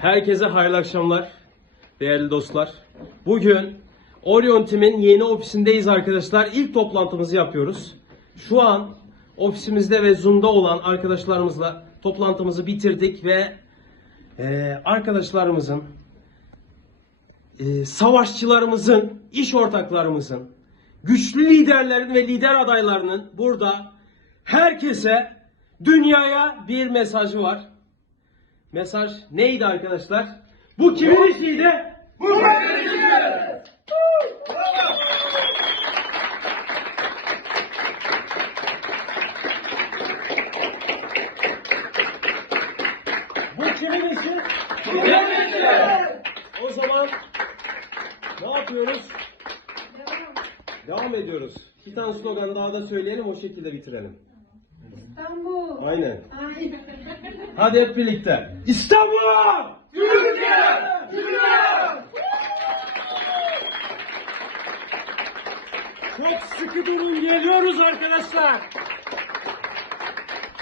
Herkese hayırlı akşamlar değerli dostlar. Bugün Orion Team'in yeni ofisindeyiz arkadaşlar. İlk toplantımızı yapıyoruz. Şu an ofisimizde ve Zoom'da olan arkadaşlarımızla toplantımızı bitirdik ve arkadaşlarımızın, savaşçılarımızın, iş ortaklarımızın, güçlü liderlerin ve lider adaylarının burada herkese, dünyaya bir mesajı var. Mesaj neydi arkadaşlar? Bu kimin işiydi? Bu benim işimdi. Bu kimin işi? Bu benim işim. O zaman ne yapıyoruz? Devam ediyoruz. Bir tane slogan daha da söyleyelim, o şekilde bitirelim. İstanbul. Aynen. Aynen. Hadi hep birlikte. İstanbul! Türkiye! Türkiye! Çok sıkı durun, geliyoruz arkadaşlar.